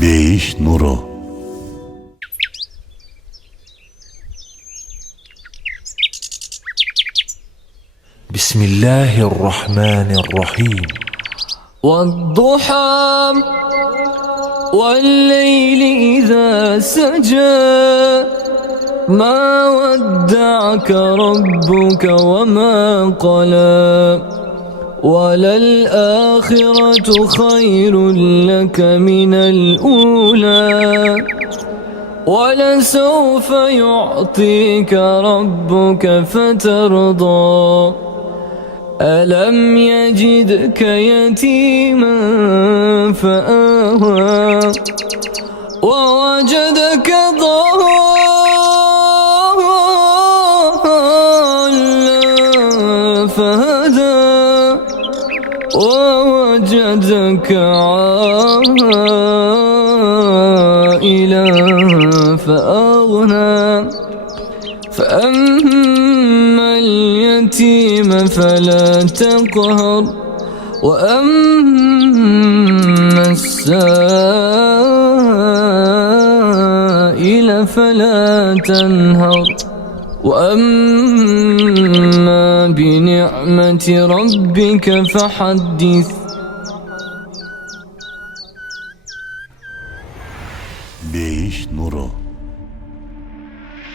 بيعيش نوره. بسم الله الرحمن الرحيم. والضحى والليل إذا سجى ما ودعك ربك وما قلى وللآخرة خير لك من الأولى ولسوف يعطيك ربك فترضى ألم يجدك يتيما فآوى ووجدك ضالا فهدى ووجدك عائلا فأغنى فأما اليتيم فلا تقهر وأما السائل فلا تنهر وأما بنعمة ربك فحدث. بيعيش نوره.